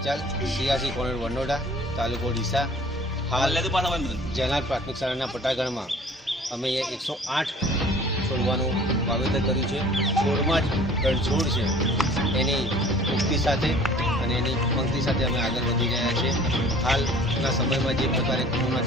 Panchal સિયાસી corner વનોડા તાલુકો ડીસા. હાલ જનાર પ્રાથમિક શાળાના પટાગણમાં અમે 108 છોડવાનું વાવેતર કર્યું છે. છોડમાં જ ગણછોડ છે એની ઉક્તિ સાથે અને એની પંક્તિ સાથે અમે આગળ વધી રહ્યા છીએ. હાલના સમયમાં જે પ્રકારે કોરોના